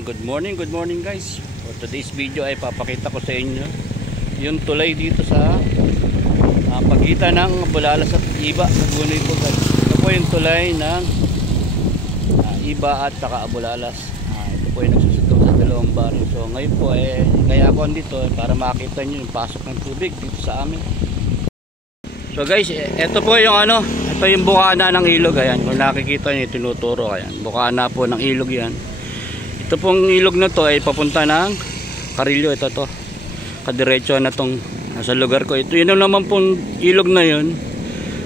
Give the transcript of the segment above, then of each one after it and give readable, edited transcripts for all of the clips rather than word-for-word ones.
Good morning guys. For today's video ay papakita ko sa inyo yung tulay dito sa pagitan ng Bulalas at Iba. Nagunoy po guys. Ito po yung tulay ng Iba at saka Bulalas. Ito po yung nagsusutong sa dalawang baryo. So ngayon po kaya ako andito para makita nyo yung pasok ng tubig dito sa amin. So guys, ito po yung ito yung bukana ng ilog. Ayan, kung nakikita nyo, tinuturo. Ayan, bukana po ng ilog yan. Ito pong ilog na to ay papunta ng Carillo. Ito to, kadiretso na tong nasa lugar ko. Ito yun naman pong ilog na yun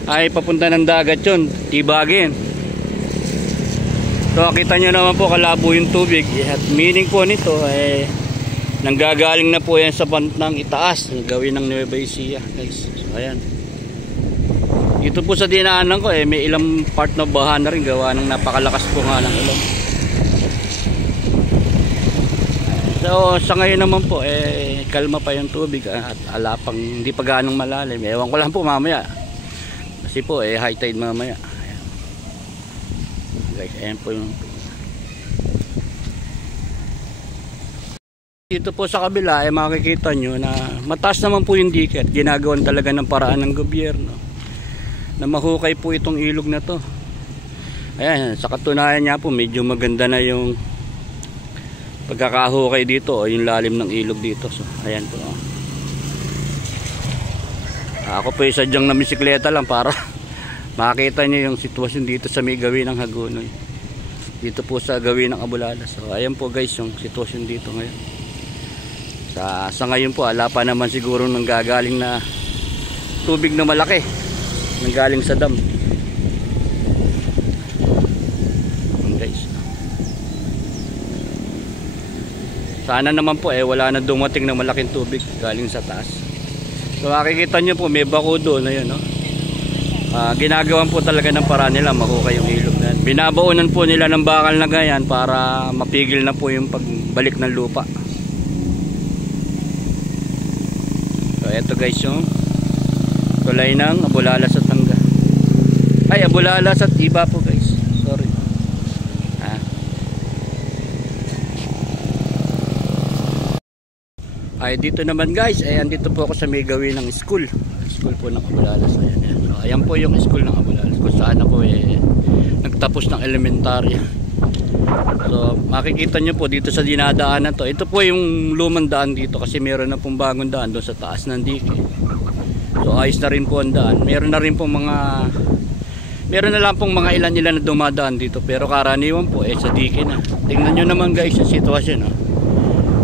ay papunta ng dagat yun, Tibagin. So kita nyo naman po kalabo yung tubig. At meaning po nito ay nanggagaling na po yan sa bantang itaas, gawin ng Nueva Ecija guys. So ayan, dito po sa dinaanan ko may ilang part na baha na rin gawa ng napakalakas po nga ng ulan. So sa ngayon naman po kalma pa yung tubig at alapang hindi pa ganong malalim. Ewan ko lang po mamaya kasi po high tide mamaya. Ayan. Guys, ayan po yung dito po sa kabila makikita nyo na mataas naman po yung dike at ginagawan talaga ng paraan ng gobyerno na mahukay po itong ilog na to. Ayan, sa katunayan niya po medyo maganda na yung pagkakahukay dito o yung lalim ng ilog dito. So ayan po. Ako po sadyang na bisikleta lang para makita nyo yung sitwasyon dito sa may gawin ng Hagonoy, dito po sa gawin ng Abulalas. So ayan po guys yung sitwasyon dito ngayon. Sa ngayon po ala pa naman siguro nang gagaling na tubig na malaki nanggaling sa dam. Guys, sana naman po wala na dumating na malaking tubig galing sa taas. So makikita nyo po may bako doon na yun, no? Ginagawan po talaga ng paraan nila mahukay yung ilog na yan. Binabaunan po nila ng bakal na ganyan para mapigil na po yung pagbalik ng lupa. So eto guys yung tulay ng Abulalas at Abulalas at Iba po guys. Sorry. Dito naman guys andito po ako sa may gawin ng school po ng Abulalas. Ayan. So, ayan po yung school ng Abulalas kung saan ako nagtapos ng elementarya. So makikita nyo po dito sa dinadaanan to, ito po yung lumang daan dito kasi meron na pong bagong daan doon sa taas ng dike. So ayos na rin po ang daan. Meron na lang pong mga ilan na dumadaan dito, pero karaniwan po sa dike na. Tingnan nyo naman guys yung sitwasyon, no?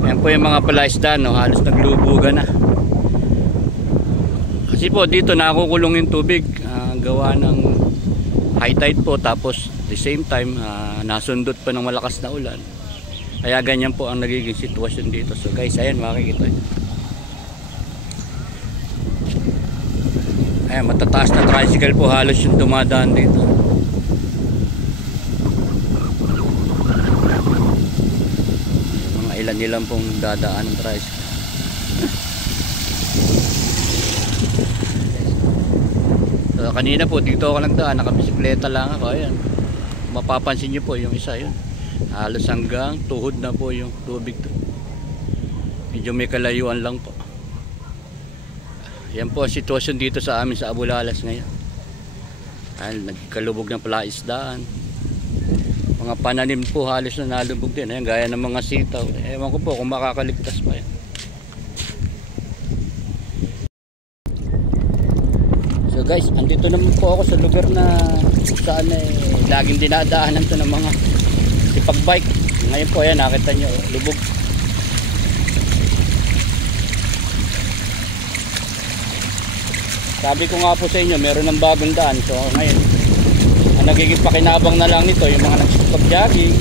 Ayan po yung mga palaisdaan, no? Halos naglubugan na kasi po dito nakukulong yung tubig gawa ng high tide po, tapos the same time nasundot pa ng malakas na ulan, kaya ganyan po ang nagiging sitwasyon dito. So guys, ayan makikita nyo. Ayan, matataas na tricycle po halos yung dumadaan dito. Mga ilan pong dadaan ng tricycle. So kanina po dito ako nagdaan, nakabisikleta lang ako. Ayan, mapapansin nyo po yung isa yun, halos hanggang tuhod na po yung tubig to. Medyo may kalayuan lang po. Yan po ang sitwasyon dito sa amin sa Abulalas ngayon. Nagkalubog ng palaisdaan, mga pananim po halos na nalubog din. Ayan, gaya ng mga sitaw. Ewan ko po kung makakaligtas pa yan. So guys, andito naman po ako sa lugar na saan laging dinadaanan to ng mga sipagbike. Ngayon po ayan, nakita nyo lubog. Sabi ko nga po sa inyo, meron ng bagong daan. So ngayon, ang nagiging pakinabang na lang nito yung mga nagsisipag-jogging,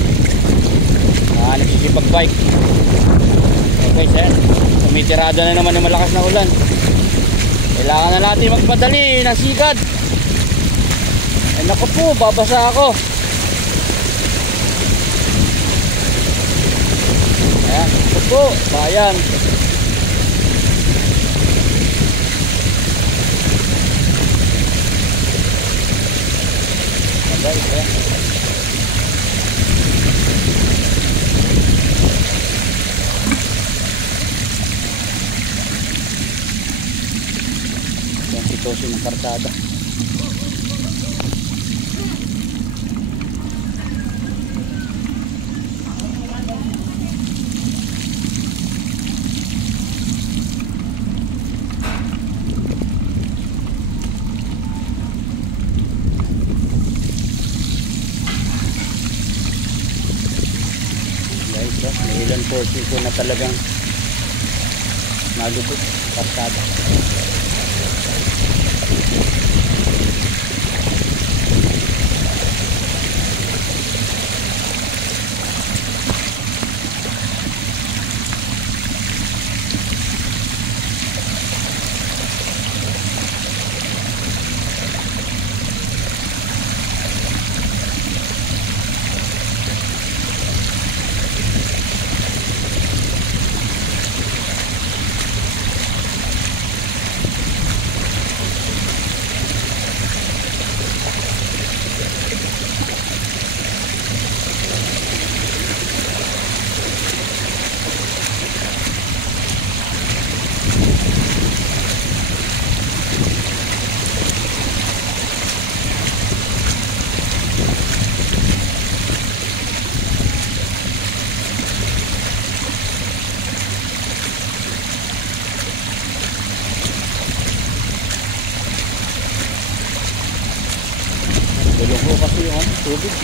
nagsisipag-bike. Okay sir, tumitirada na naman yung malakas na ulan. Kailangan na natin magpadali ng sigad. Naku po, babasa ako. Ayan, naku po, bayan. guys. crossin ng karsada. May ilan portion po na talagang malubog karsada. Tulong ko kasi yung tubig.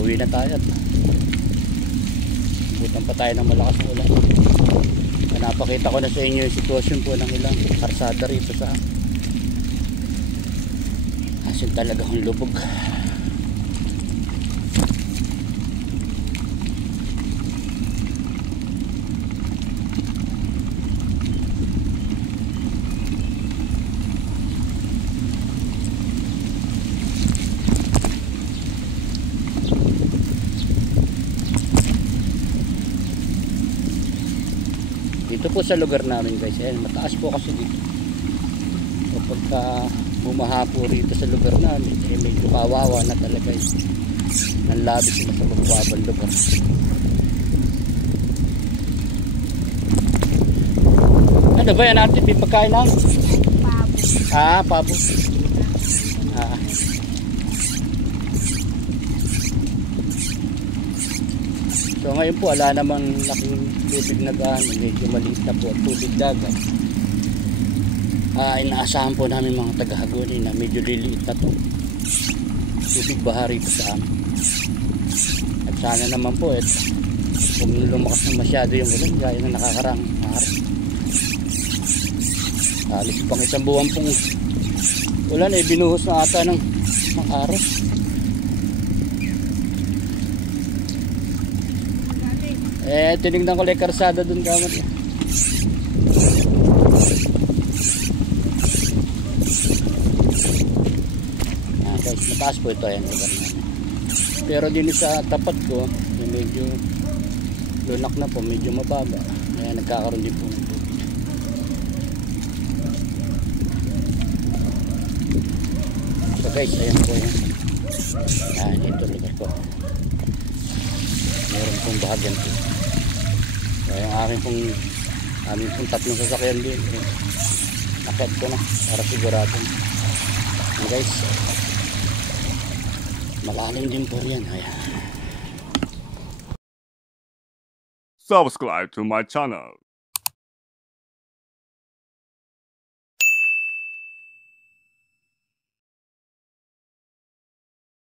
Uwi na tayo at butan pa tayo ng malakas na ulan. Napakita ko na sa inyo yung sitwasyon po ng ilang karsada rito sa asin talagang lubog. Dito po sa lugar namin guys, ayan, mataas po kasi dito. So pagka bumaha po rito sa lugar namin, medyo kawawa na talaga yun. Nanlabis sila sa magbabang lugar. Ano ba yan natin? May pagkain lang? Pabo. Pabo. So ngayon po wala namang laking tubig na gaano, medyo maliit na po at tubig dagat. Inaasahan po namin mga taga-Hagonoy na medyo liliit na to tubig baha rito sa amin. At sana naman po kung lumakas na masyado yung ulan gaya na nakakarang araw. Halos pang isang buwan pong ulan binuhos na ata ng araw. Tinignan ko lang karsada dun kamar niya. Guys, mataas po ito yan. Pero din sa tapat ko, medyo lunak na po, medyo mababa. Kaya nagkakaroon din po ng tubig. So guys, ayan po yan. Ayan, ito lugar po. Meron pong bahagyan po. So yung aming pong tatlong sasakyan din, nakit ko na para sigurado. So guys, malalim din po yan. Ayan. Subscribe to my channel.